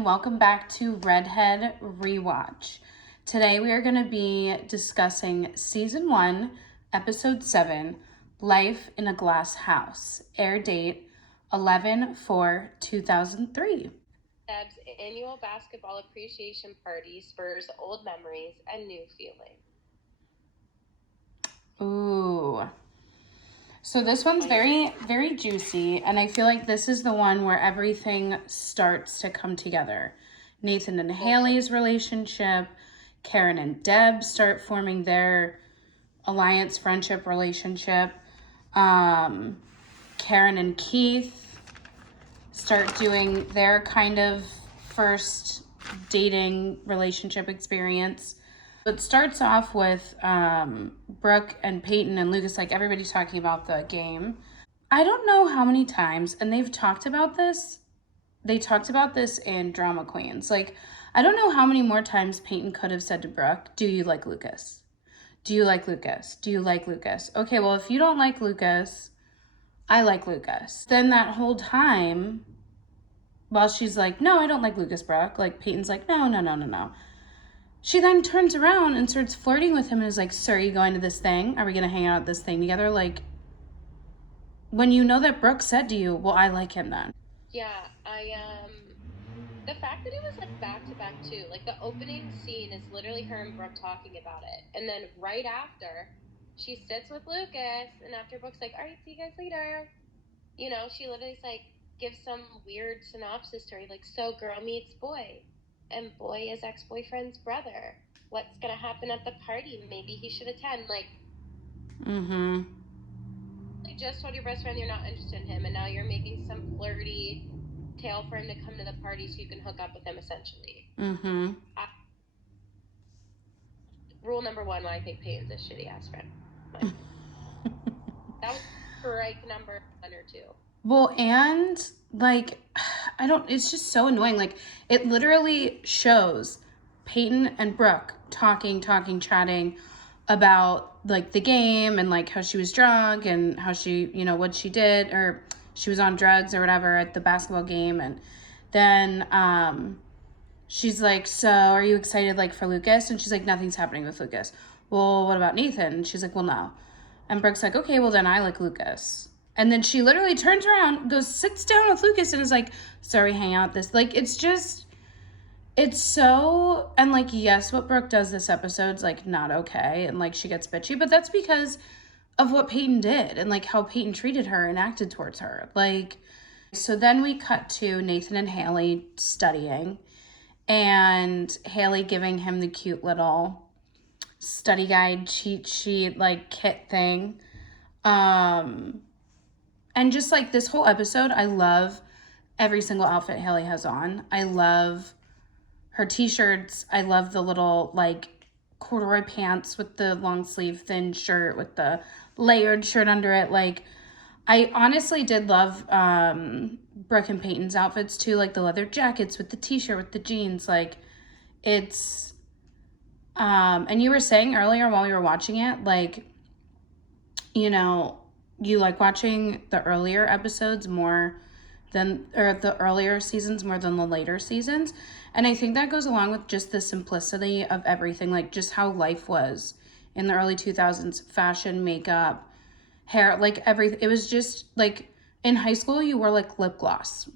and welcome back to Redhead Rewatch. Today we are going to be discussing Season 1, Episode 7, Life in a Glass House, air date 11/4/2003. Deb's annual basketball appreciation party spurs old memories and new feelings. Ooh. So this one's very, very juicy, and I feel like this is the one where everything starts to come together. Nathan and Haley's relationship, Karen and Deb start forming their alliance friendship relationship. Karen and Keith start doing their kind of first dating relationship experience. It starts off with Brooke and Peyton and Lucas, like everybody's talking about the game. I don't know how many times, and they've talked about this. They talked about this in Drama Queens. Like, I don't know how many more times Peyton could have said to Brooke, do you like Lucas? Do you like Lucas? Do you like Lucas? Okay, well, if you don't like Lucas, I like Lucas. Then that whole time, while she's like, no, I don't like Lucas, Brooke, like Peyton's like, no. She then turns around and starts flirting with him and is like, sir, are you going to this thing? Are we going to hang out at this thing together? Like, when you know that Brooke said to you, well, I like him then. Yeah, the fact that it was like back to back too, like the opening scene is literally her and Brooke talking about it. And then right after, she sits with Lucas, and after Brooke's like, all right, see you guys later. You know, she literally's like, gives some weird synopsis story, like, so girl meets boy. And boy is ex-boyfriend's brother. What's gonna happen at the party? Maybe he should attend. Like, you just told your best friend you're not interested in him, and now you're making some flirty tale for him to come to the party so you can hook up with him, essentially. Rule number one, why I think Peyton's a shitty-ass friend. That was strike number 1 or 2. Well, and, like, it's just so annoying. Like, it literally shows Peyton and Brooke talking, chatting about, like, the game and, like, how she was drunk and how she, you know, what she did, or she was on drugs or whatever at the basketball game. And then she's like, so are you excited, like, for Lucas? And she's like, nothing's happening with Lucas. Well, what about Nathan? And she's like, well, no. And Brooke's like, okay, well, then I like Lucas. And then she literally turns around, goes, sits down with Lucas, and is like, sorry, hang out this. Like, it's just, it's so, and like, yes, what Brooke does this episode's like not okay. And like, she gets bitchy, but that's because of what Peyton did and like how Peyton treated her and acted towards her. Like, so then we cut to Nathan and Haley studying, and Haley giving him the cute little study guide cheat sheet, like kit thing. And just like this whole episode, I love every single outfit Haley has on. I love her t-shirts. I love the little like corduroy pants with the long sleeve thin shirt with the layered shirt under it. Like, I honestly did love Brooke and Peyton's outfits too, like the leather jackets with the t-shirt with the jeans. Like, it's and you were saying earlier while we were watching it, like, you know, you like watching the earlier episodes more than, or the earlier seasons more than the later seasons. And I think that goes along with just the simplicity of everything, like just how life was in the early 2000s, fashion, makeup, hair, like everything. It was just like in high school, you wore like lip gloss.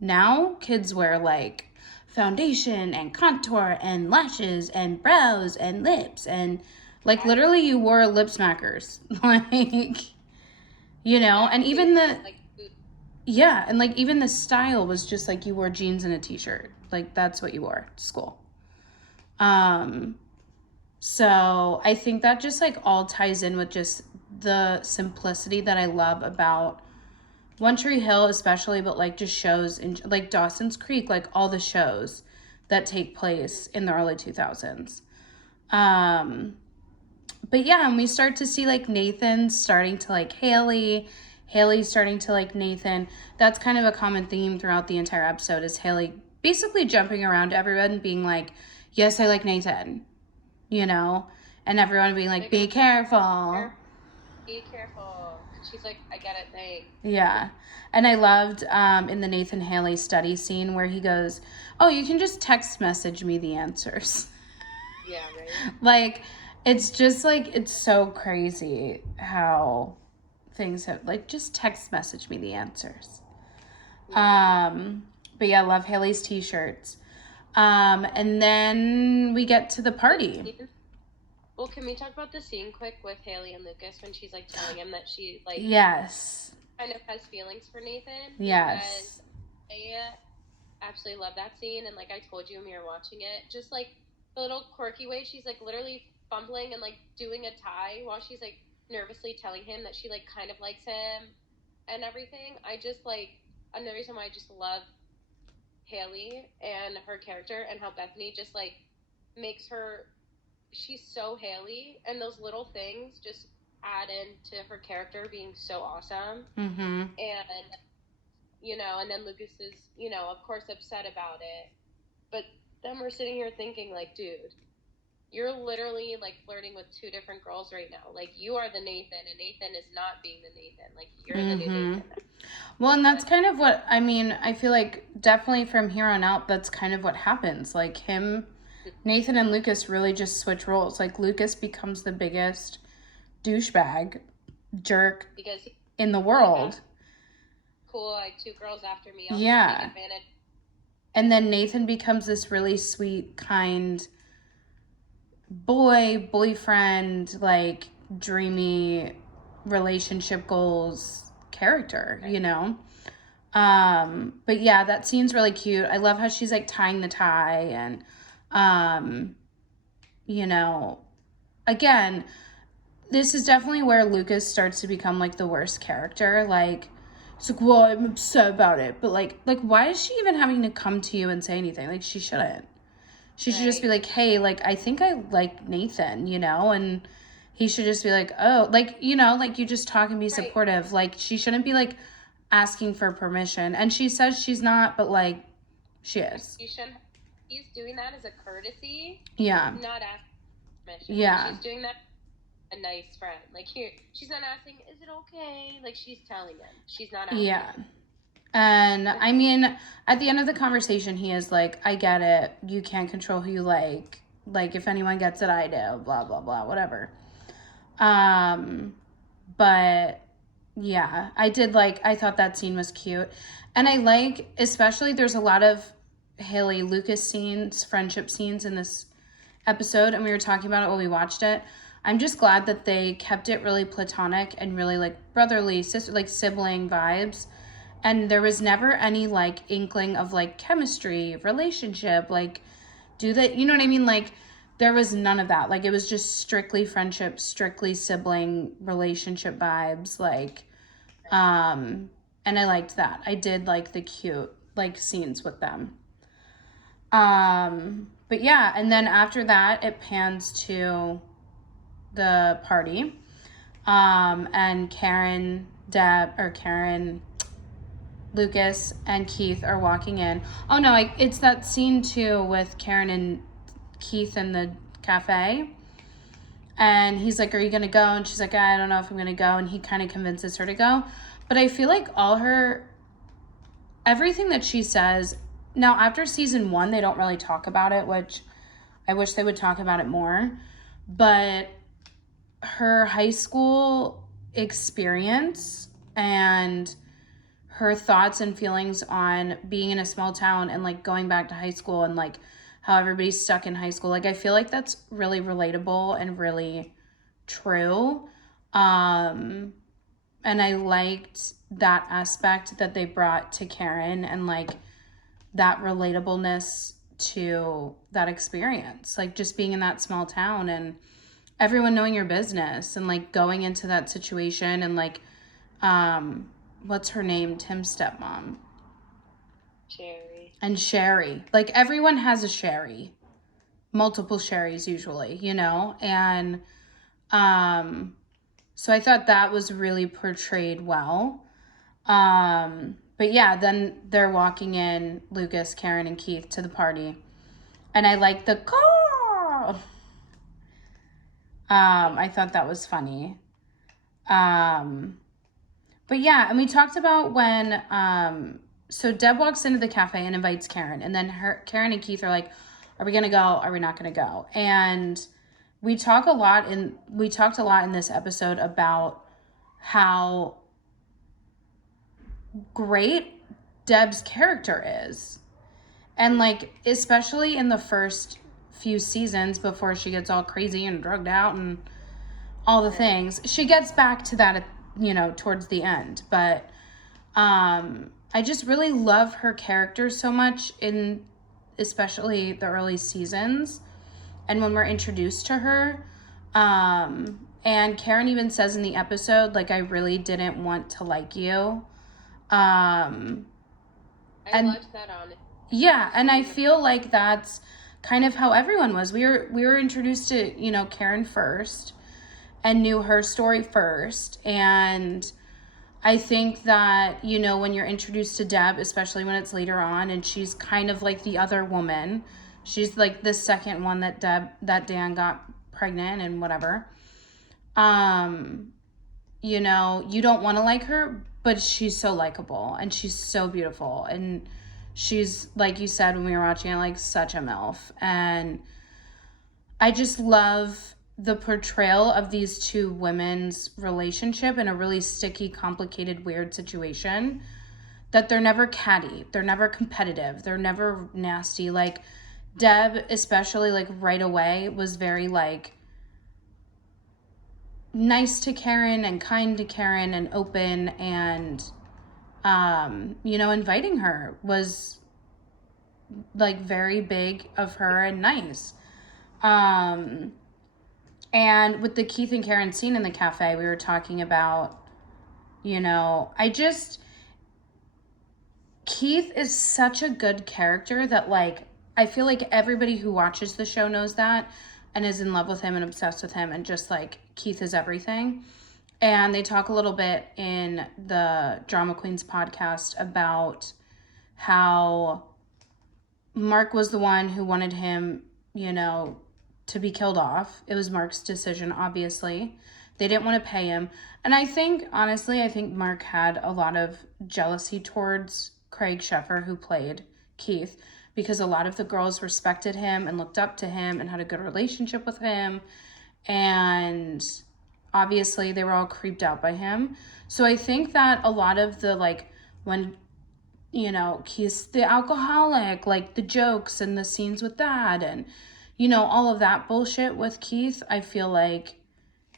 Now kids wear like foundation and contour and lashes and brows and lips, and like literally you wore lip smackers. Like, you know, and even the, yeah, and like even the style was just like you wore jeans and a t-shirt. Like, that's what you wore to school. So I think that just like all ties in with just the simplicity that I love about One Tree Hill especially, but like just shows in like Dawson's Creek, like all the shows that take place in the early 2000s. But yeah, and we start to see like Nathan starting to like Haley, Haley starting to like Nathan. That's kind of a common theme throughout the entire episode, is Haley basically jumping around to everyone and being like, yes, I like Nathan, you know, and everyone being like, be careful. be careful. And she's like, I get it, thanks. Yeah. And I loved in the Nathan Haley study scene where he goes, oh, you can just text message me the answers. Yeah, right. Like, it's just like, it's so crazy how things have, like, just text message me the answers. Yeah. But yeah, I love Haley's t-shirts. And then we get to the party. Well, can we talk about the scene quick with Haley and Lucas when she's like telling him that she like Yes. kind of has feelings for Nathan? Yes. I absolutely love that scene, and like I told you when we were watching it, just like the little quirky way she's like literally fumbling and like doing a tie while she's like nervously telling him that she like kind of likes him and everything. I just like another reason why I just love Haley and her character and how Bethany just like makes her, she's so Haley, and those little things just add into her character being so awesome. Mm-hmm. And you know, and then Lucas is, you know, of course upset about it, but then we're sitting here thinking like, dude, you're literally like flirting with two different girls right now. Like, you are the Nathan, and Nathan is not being the Nathan. Like, you're the new Nathan. Well, and that's kind of what, I mean, I feel like definitely from here on out, that's kind of what happens. Like, Nathan and Lucas really just switch roles. Like, Lucas becomes the biggest douchebag jerk in the world. Cool, like, two girls after me. I'll take advantage. And then Nathan becomes this really sweet, kind boyfriend, like, dreamy relationship goals character, you know? But yeah, that scene's really cute. I love how she's like tying the tie, and you know, again, this is definitely where Lucas starts to become like the worst character. Like, it's like, well, I'm upset about it, but like why is she even having to come to you and say anything? Like, she shouldn't. She should just be like, hey, like, I think I like Nathan, you know, and he should just be like, oh, like, you know, like, you just talk and be supportive. Like, she shouldn't be like asking for permission. And she says she's not, but like, she is. You shouldn't. He's doing that as a courtesy. Yeah. Not asking permission. Yeah. She's doing that a nice friend. Like, here, she's not asking, is it okay? Like, she's telling him. She's not asking. Yeah. And I mean, at the end of the conversation, he is like, I get it. You can't control who you like. Like, if anyone gets it, I do. Blah, blah, blah, whatever. But yeah, I thought that scene was cute. And I like, especially, there's a lot of Haley Lucas scenes, friendship scenes in this episode. And we were talking about it when we watched it. I'm just glad that they kept it really platonic and really like brotherly, sister, like sibling vibes. And there was never any, like, inkling of, like, chemistry, relationship, like, do they, you know what I mean? Like, there was none of that. Like, it was just strictly friendship, strictly sibling relationship vibes, like, and I liked that. I did like the cute, like, scenes with them. But yeah, and then after that, it pans to the party, and Lucas and Keith are walking in. Oh no, it's that scene too with Karen and Keith in the cafe. And he's like, are you gonna go? And she's like, I don't know if I'm gonna go. And he kind of convinces her to go. But I feel like everything that she says, now after season 1, they don't really talk about it, which I wish they would talk about it more. But her high school experience and her thoughts and feelings on being in a small town and like going back to high school and like how everybody's stuck in high school. Like, I feel like that's really relatable and really true. And I liked that aspect that they brought to Karen and like that relatableness to that experience. Like, just being in that small town and everyone knowing your business and like going into that situation and like, what's her name? Tim's stepmom. Sherry. And Sherry. Like, everyone has a Sherry. Multiple Sherrys usually, you know? And so I thought that was really portrayed well. But yeah, then they're walking in, Lucas, Karen, and Keith, to the party. And I like the car. I thought that was funny. But yeah, and we talked about when, so Deb walks into the cafe and invites Karen, and then Karen and Keith are like, are we going to go? Are we not going to go? And we talked a lot in this episode about how great Deb's character is. And like, especially in the first few seasons before she gets all crazy and drugged out and all the things, she gets back to that, towards the end. But I just really love her character so much in especially the early seasons and when we're introduced to her. And Karen even says in the episode, like, I really didn't want to like you. I loved that on it. Yeah, and I feel like that's kind of how everyone was. We were introduced to, Karen first and knew her story first. And I think that, when you're introduced to Deb, especially when it's later on, and she's kind of like the other woman, she's like the second one that Dan got pregnant and whatever. You don't want to like her, but she's so likable and she's so beautiful. And she's, like you said when we were watching it, like such a MILF. And I just love the portrayal of these two women's relationship in a really sticky, complicated, weird situation. That they're never catty, they're never competitive, they're never nasty. Like Deb, especially like right away, was very like nice to Karen and kind to Karen and open, and inviting her was like very big of her and nice. And with the Keith and Karen scene in the cafe, we were talking about, Keith is such a good character that, like, I feel like everybody who watches the show knows that and is in love with him and obsessed with him, and just like Keith is everything. And they talk a little bit in the Drama Queens podcast about how Mark was the one who wanted him, to be killed off. It was Mark's decision, obviously. They didn't want to pay him. And I think Mark had a lot of jealousy towards Craig Sheffer, who played Keith, because a lot of the girls respected him and looked up to him and had a good relationship with him. And obviously they were all creeped out by him. So I think that a lot of the, like, when, Keith's the alcoholic, like the jokes and the scenes with that and, all of that bullshit with Keith, I feel like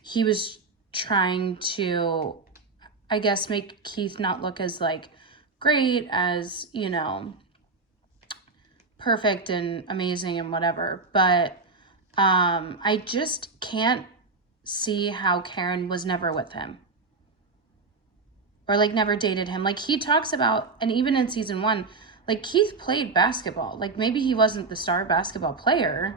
he was trying to, I guess, make Keith not look as, like, great as, perfect and amazing and whatever. But I just can't see how Karen was never with him. Or, like, never dated him. Like, he talks about, and even in season 1, like, Keith played basketball. Like, maybe he wasn't the star basketball player,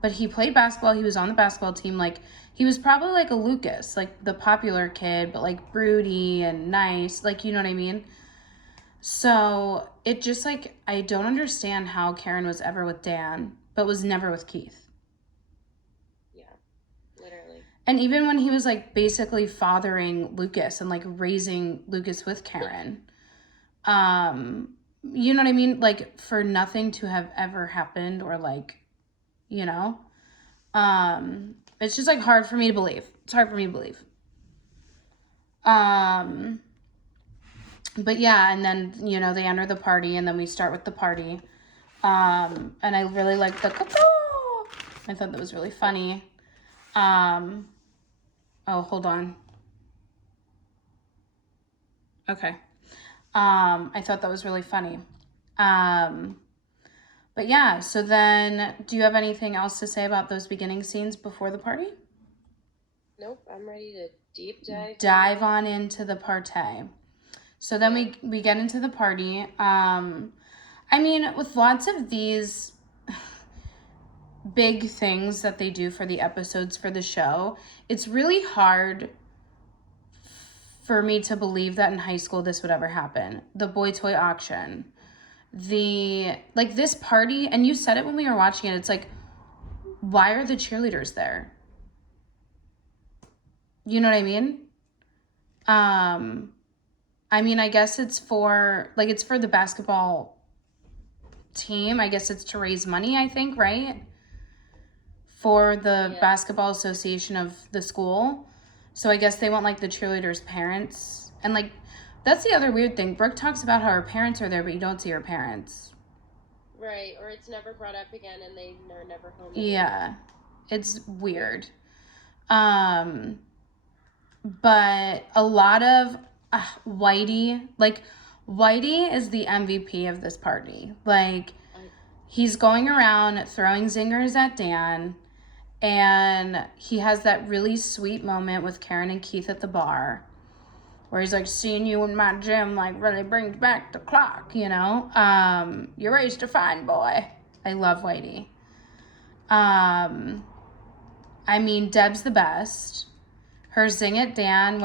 but he played basketball. He was on the basketball team. Like, he was probably like a Lucas, like the popular kid, but like broody and nice. Like, you know what I mean? So it just, like, I don't understand how Karen was ever with Dan, but was never with Keith. Yeah, literally. And even when he was, like, basically fathering Lucas and, like, raising Lucas with Karen, you know what I mean? Like, for nothing to have ever happened, or, like, it's just, like, hard for me to believe. It's hard for me to believe. But yeah, and then, they enter the party, and then we start with the party. And I really liked the capo. I thought that was really funny. Oh, hold on. Okay. I thought that was really funny. But yeah, so then, do you have anything else to say about those beginning scenes before the party? Nope, I'm ready to deep dive. Dive on into the party. So then we get into the party. I mean, with lots of these big things that they do for the episodes for the show, it's really hard for me to believe that in high school this would ever happen. The boy toy auction. This party, and you said it when we were watching it, it's like, why are the cheerleaders there? You know what I mean? I mean, I guess it's for the basketball team. I guess it's to raise money, I think, right? For the basketball association of the school. So I guess they want like the cheerleaders' parents. And like, that's the other weird thing. Brooke talks about how her parents are there, but you don't see her parents. Right, or it's never brought up again and they're never home anymore. Yeah, it's weird. But a lot of Whitey is the MVP of this party. Like, he's going around throwing zingers at Dan, and he has that really sweet moment with Karen and Keith at the bar where he's like, seeing you in my gym like really brings back the clock, you know? You raised a fine boy. I love Whitey. I mean, Deb's the best. Her zing at Dan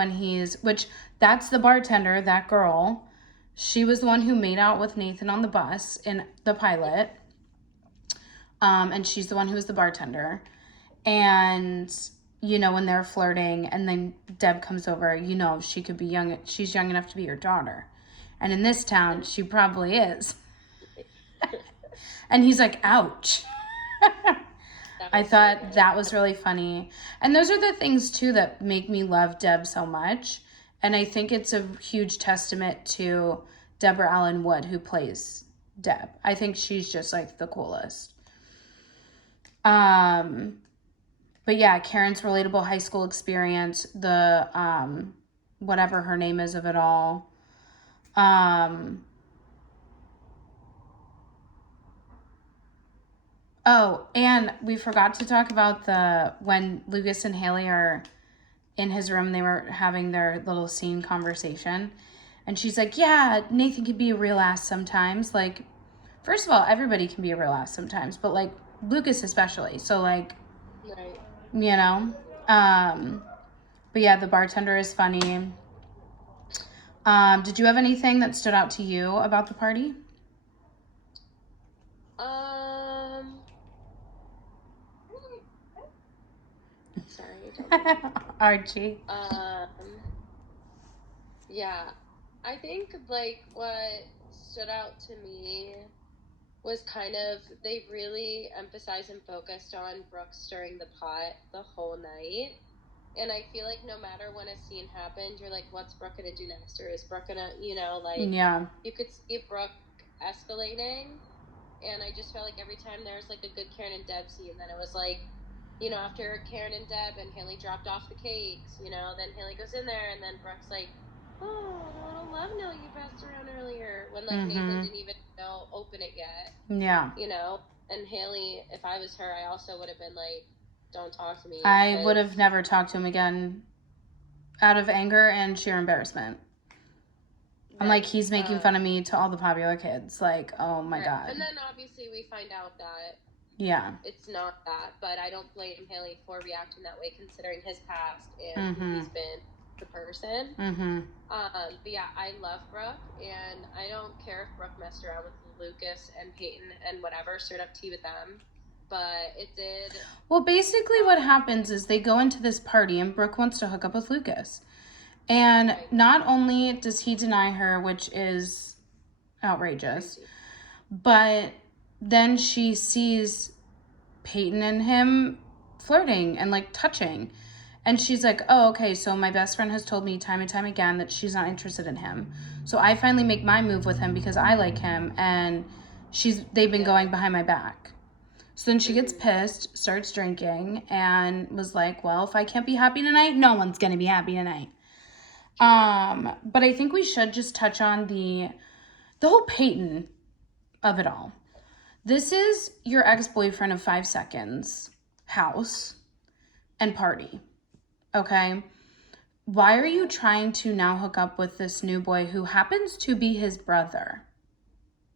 which that's the bartender, that girl. She was the one who made out with Nathan on the bus in the pilot. And she's the one who was the bartender. And, you know, when they're flirting and then Deb comes over, you know, she could be young. She's young enough to be your daughter. And in this town, she probably is. And he's like, ouch. I thought that was really funny. And those are the things, too, that make me love Deb so much. And I think it's a huge testament to Deborah Allen Wood, who plays Deb. I think she's just, like, the coolest. But, yeah, Karen's relatable high school experience, the, whatever her name is of it all. Oh, and we forgot to talk about when Lucas and Haley are in his room, they were having their little scene conversation. And she's like, yeah, Nathan can be a real ass sometimes. Like, first of all, everybody can be a real ass sometimes, but like Lucas especially. So like, right. You know, but yeah, the bartender is funny. Did you have anything that stood out to you about the party? Sorry. Archie. Yeah, I think like what stood out to me was kind of, they really emphasized and focused on Brooke stirring the pot the whole night. And I feel like no matter when a scene happened, you're like, what's Brooke gonna do next? Or is Brooke gonna, you know, like, yeah, you could see Brooke escalating. And I just felt like every time there was like a good Karen and Deb scene, then it was like, you know, after Karen and Deb and Haley dropped off the cakes, you know, then Haley goes in there and then Brooke's like, oh, the little love note you passed around earlier, when like Nathan didn't even open it yet. Yeah. You know, and Haley, if I was her, I also would have been like, don't talk to me. I would have never talked to him again out of anger and sheer embarrassment. Right. I'm like, he's making fun of me to all the popular kids. Like, oh my right. God. And then obviously we find out that it's not that, but I don't blame Haley for reacting that way considering his past and who he's been the person. But yeah, I love Brooke, and I don't care if Brooke messed around with Lucas and Peyton and whatever, stirred up tea with them, but it did. Well, basically what happens is they go into this party and Brooke wants to hook up with Lucas. And not only does he deny her, which is outrageous, but then she sees Peyton and him flirting and like touching. And she's like, oh, okay, so my best friend has told me time and time again that she's not interested in him. So I finally make my move with him because I like him, and they've been going behind my back. So then she gets pissed, starts drinking, and was like, well, if I can't be happy tonight, no one's going to be happy tonight. But I think we should just touch on the whole Peyton of it all. This is your ex-boyfriend of 5 seconds house and party. Okay? Why are you trying to now hook up with this new boy who happens to be his brother?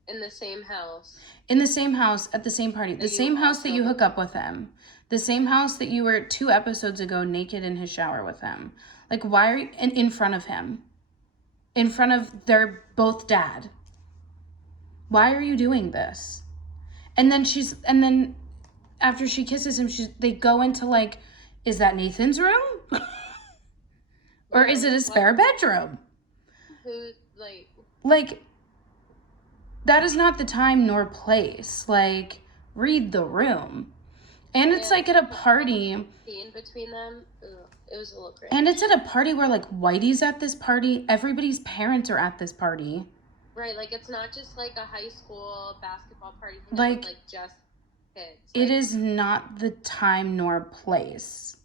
In the same house. In the same house, at the same party. The same house that you hook up with him. The same house that you were 2 episodes ago naked in his shower with him. Like, why are you in front of him? In front of their both dad. Why are you doing this? And then after she kisses him, they go into like, is that Nathan's room? Or is it a spare bedroom? Who's, Like, that is not the time nor place. Like, read the room. And it's, like, at a party. Scene between them, it was a little crazy. And it's at a party where, like, Whitey's at this party. Everybody's parents are at this party. Right, like, it's not just, like, a high school basketball party. Like, just kids. It is not the time nor place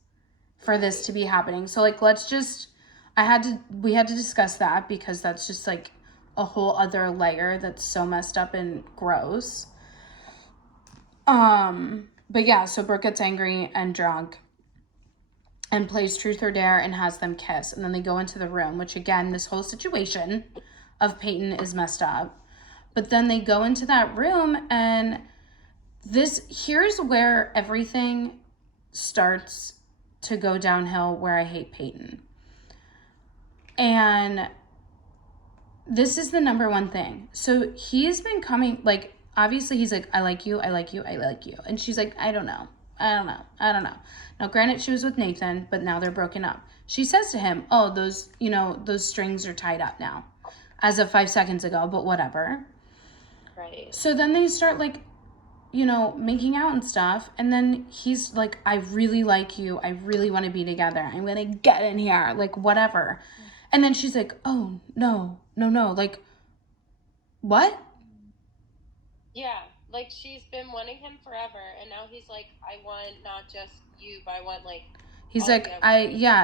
for this to be happening. So, like, we had to discuss that because that's just, like, a whole other layer that's so messed up and gross. But yeah, so Brooke gets angry and drunk and plays truth or dare and has them kiss. And then they go into the room, which again, this whole situation of Peyton is messed up. But then they go into that room and here's where everything starts to go downhill, where I hate Peyton. And this is the number one thing. So he's been coming, like, obviously he's like, I like you, I like you, I like you. And she's like, I don't know. Now, granted, she was with Nathan, but now they're broken up. She says to him, oh, those strings are tied up now, as of 5 seconds ago, but whatever. Right. So then they start, like, making out and stuff. And then he's like, I really like you. I really want to be together. I'm going to get in here, like, whatever. And then she's like, oh, no. Like, what? Yeah, like, she's been wanting him forever, and now he's like, I want not just you, but I want, like... He's like,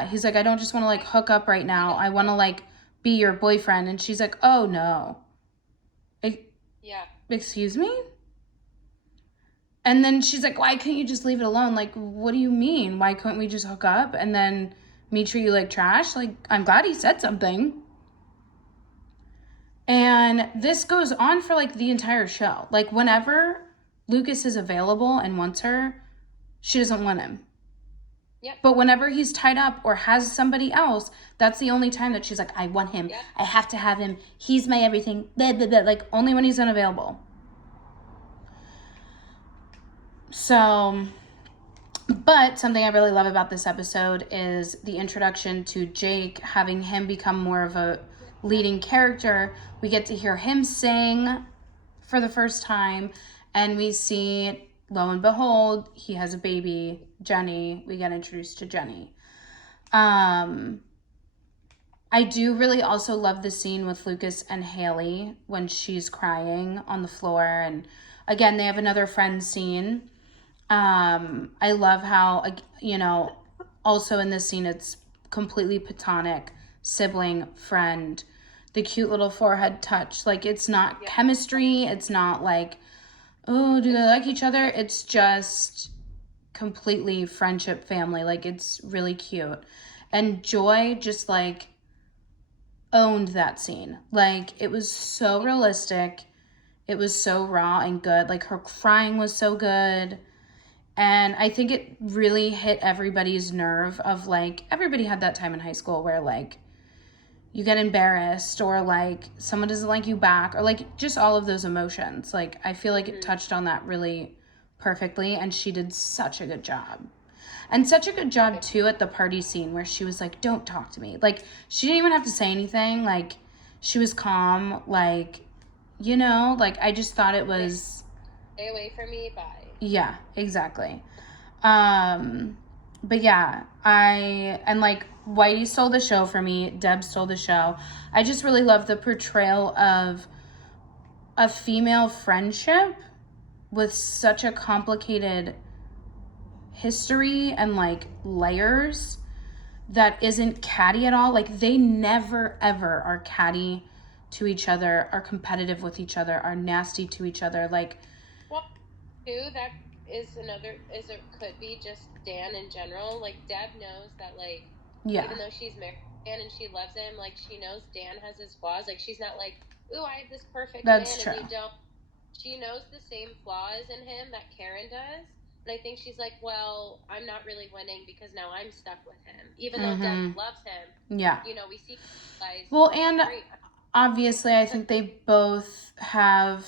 he's like, I don't just want to, like, hook up right now. I want to, like, be your boyfriend. And she's like, oh, no. Yeah. Excuse me? And then she's like, why can't you just leave it alone? Like, what do you mean? Why couldn't we just hook up and then me treat you like trash? Like, I'm glad he said something. And this goes on for, like, the entire show. Like, whenever Lucas is available and wants her, she doesn't want him. Yep. But whenever he's tied up or has somebody else, that's the only time that she's like, I want him. Yep. I have to have him. He's my everything. Blah, blah, blah. Like, only when he's unavailable. So, but something I really love about this episode is the introduction to Jake, having him become more of a leading character. We get to hear him sing for the first time, and we see, lo and behold, he has a baby, Jenny. We get introduced to Jenny. I do really also love the scene with Lucas and Haley when she's crying on the floor, and again, they have another friend scene. I love how, also in this scene, it's completely platonic, sibling, friend, the cute little forehead touch. Like, it's not chemistry. It's not like, oh, do they like each other? It's just completely friendship, family. Like, it's really cute. And Joy just, like, owned that scene. Like, it was so realistic. It was so raw and good. Like, her crying was so good. And I think it really hit everybody's nerve of, like, everybody had that time in high school where, like, you get embarrassed or, like, someone doesn't like you back or, like, just all of those emotions. Like, I feel like it touched on that really perfectly, and she did such a good job. And such a good job, too, at the party scene where she was like, don't talk to me. Like, she didn't even have to say anything. Like, she was calm. Like, like, I just thought it was... Stay away from me, bye. Yeah, exactly. But yeah, like, Whitey stole the show for me. Deb stole the show. I just really love the portrayal of a female friendship with such a complicated history and, like, layers that isn't catty at all. Like, they never, ever are catty to each other, are competitive with each other, are nasty to each other. Like, well, too, that is it could be just Dan in general. Like, Deb knows that, like, even though she's married to Dan and she loves him, like, she knows Dan has his flaws. Like, she's not like, ooh, I have this perfect man, true. And you don't. She knows the same flaws in him that Karen does. And I think she's like, well, I'm not really winning because now I'm stuck with him. Even though Deb loves him. Yeah. We see guys. Well, and obviously I think they both have...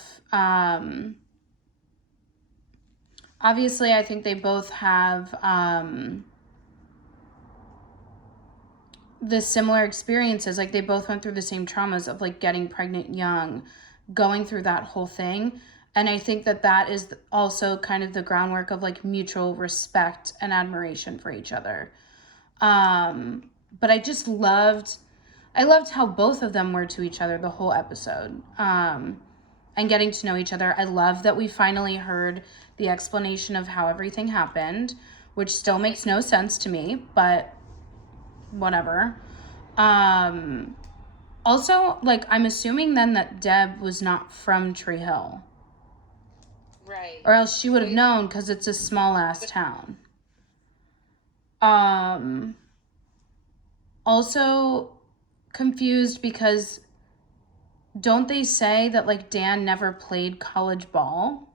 the similar experiences. Like, they both went through the same traumas of, like, getting pregnant young, going through that whole thing. And I think that is also kind of the groundwork of, like, mutual respect and admiration for each other. But I loved how both of them were to each other the whole episode. And getting to know each other. I love that we finally heard the explanation of how everything happened, which still makes no sense to me, but whatever. Also, like, I'm assuming then that Deb was not from Tree Hill. Right. Or else she would have known, because it's a small-ass town. Also confused because don't they say that, like, Dan never played college ball?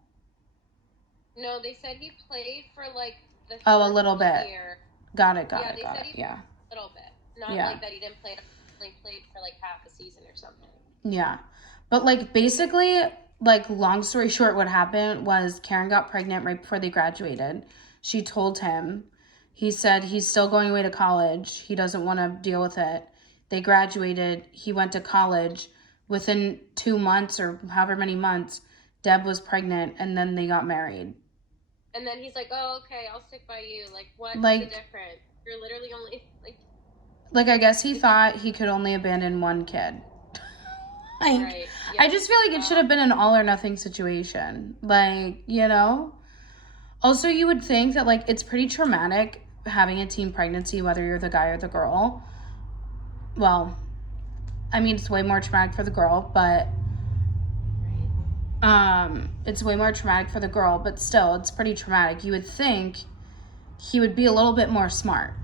No, they said he played for, like, the a little bit. year. Got it. Yeah, Yeah. A little bit. Not like that he didn't play, like, played for, like, half a season or something. Yeah. But, like, basically, like, long story short, what happened was Karen got pregnant right before they graduated. She told him. He said he's still going away to college. He doesn't want to deal with it. They graduated. He went to college. Within 2 months or however many months, Deb was pregnant, and then they got married. And then he's like, oh, okay, I'll stick by you. Like, what's like, the difference? You're literally only, like, I guess he thought he could only abandon one kid. Like, right. Yeah. I just feel like it should have been an all or nothing situation. Like, you know? Also, you would think that, like, it's pretty traumatic having a teen pregnancy, whether you're the guy or the girl. Well, I mean, it's way more traumatic for the girl, but it's way more traumatic for the girl, but still, it's pretty traumatic. You would think he would be a little bit more smart.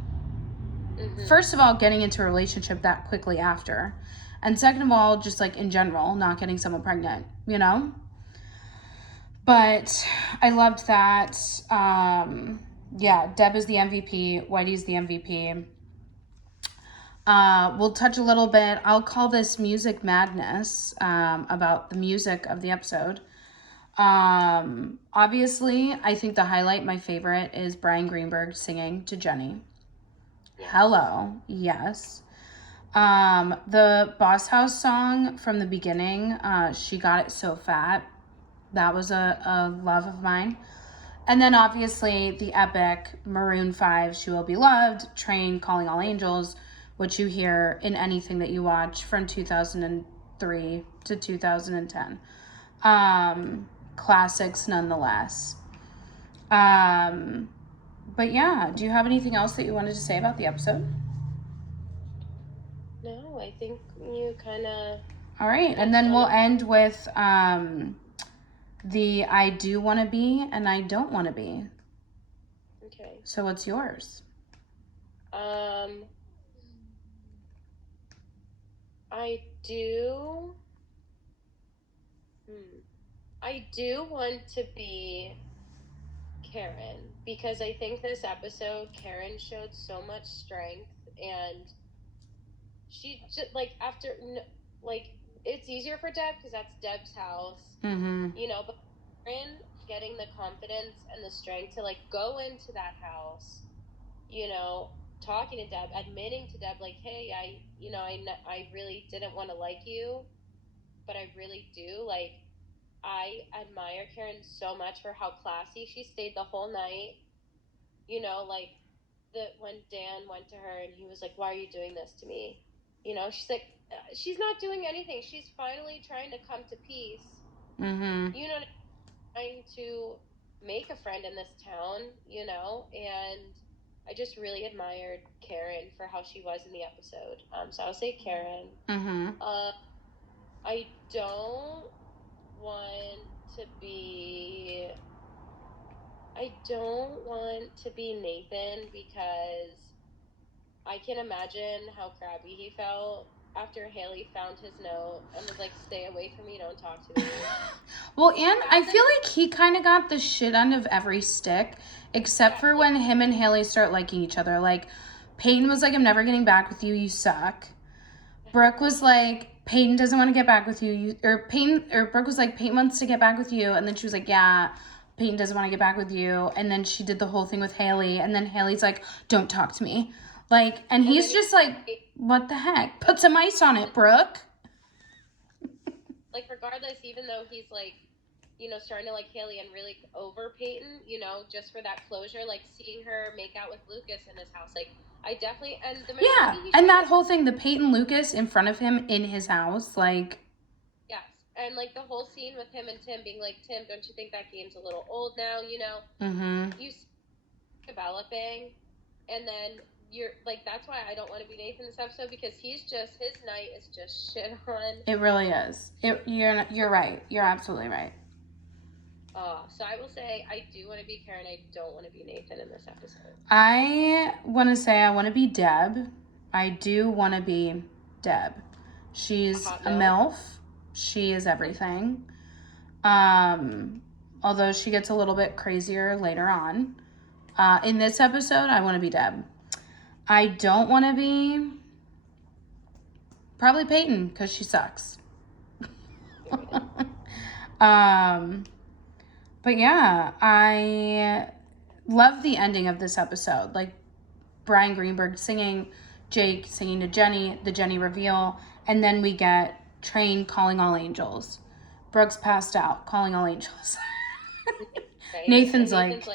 Mm-hmm. First of all, getting into a relationship that quickly after. And second of all, just, like, in general, not getting someone pregnant, you know? But I loved that. Yeah, Deb is the MVP. Whitey's the MVP. We'll touch a little bit. I'll call this music madness, about the music of the episode. Obviously, I think the highlight, my favorite, is Brian Greenberg singing to Jenny. Yes. Hello. Yes. The Boss House song from the beginning, She Got It So Fat. That was a love of mine. And then obviously the epic Maroon 5, She Will Be Loved, Train, Calling All Angels, which you hear in anything that you watch from 2003 to 2010. Classics nonetheless. But yeah, do you have anything else that you wanted to say about the episode? No, I think you kind of... All right, and then we'll end with the I do want to be and I don't want to be. Okay. So what's yours? I do want to be Karen, because I think this episode, Karen showed so much strength, and she just, like, after, like, it's easier for Deb because that's Deb's house, you know, but Karen getting the confidence and the strength to, like, go into that house, you know, talking to Deb, admitting to Deb, like, hey, I really didn't want to like you, but I really do. Like, I admire Karen so much for how classy she stayed the whole night. You know, like, when Dan went to her and he was like, why are you doing this to me? You know, she's like, she's not doing anything. She's finally trying to come to peace. Mm-hmm. You know, trying to make a friend in this town, you know, and I just really admired Karen for how she was in the episode. So I'll say Karen. Mm-hmm. I don't want to be Nathan, because I can imagine how crappy he felt after Haley found his note and was like, stay away from me, don't talk to me. Well, and I feel like he kind of got the shit end of every stick, except for when him and Haley start liking each other. Like, Peyton was like, I'm never getting back with you, you suck. Brooke was like, Peyton doesn't want to get back with you. Brooke was like, Peyton wants to get back with you. And then she was like, yeah, Peyton doesn't want to get back with you. And then she did the whole thing with Haley. And then Haley's like, don't talk to me. Like, and he's just like, what the heck? Put some ice on it, Brooke. Like, regardless, even though he's like, you know, starting to like Haley and really over Peyton, you know, just for that closure, like seeing her make out with Lucas in his house, like I definitely, and the Yeah, and that whole thing, the Peyton Lucas in front of him in his house, like. Yes, and like the whole scene with him and Tim being like, Tim, don't you think that game's a little old now, you know? Mm-hmm. You developing, and then you're like, that's why I don't want to be Nathan this episode, because he's just, his night is just shit on. It really is. You're right. You're absolutely right. So I will say I do want to be Karen. I don't want to be Nathan in this episode. I want to say I want to be Deb. I do want to be Deb. She's a MILF. She is everything. Although she gets a little bit crazier later on. In this episode, I want to be Deb. I don't want to be probably Peyton because she sucks. But yeah, I love the ending of this episode. Like Brian Greenberg singing, Jake singing to Jenny, the Jenny reveal, and then we get Train calling all angels. Brooke's passed out, calling all angels. Right? Nathan's like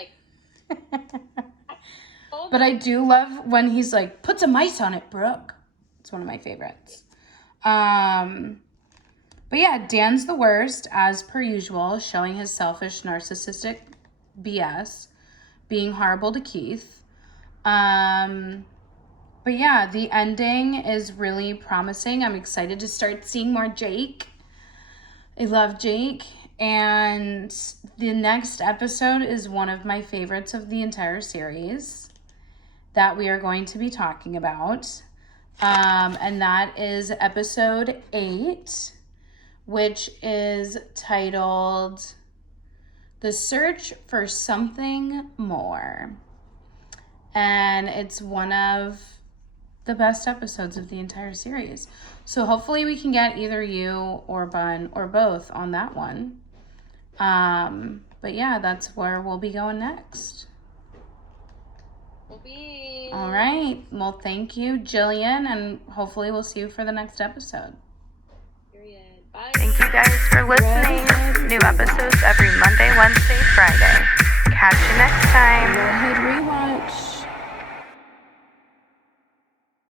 but I do love when he's like, put some ice on it, Brooke. It's one of my favorites. But yeah, Dan's the worst, as per usual, showing his selfish, narcissistic BS, being horrible to Keith. But yeah, the ending is really promising. I'm excited to start seeing more Jake. I love Jake. And the next episode is one of my favorites of the entire series that we are going to be talking about. And that is episode 8. Which is titled The Search for Something More. And it's one of the best episodes of the entire series. So hopefully we can get either you or Bun or both on that one. But yeah, that's where we'll be going next. All right. Well, thank you, Jillian, and hopefully we'll see you for the next episode. Thank you guys for listening. New episodes every Monday, Wednesday, Friday. Catch you next time. Go ahead, rewind.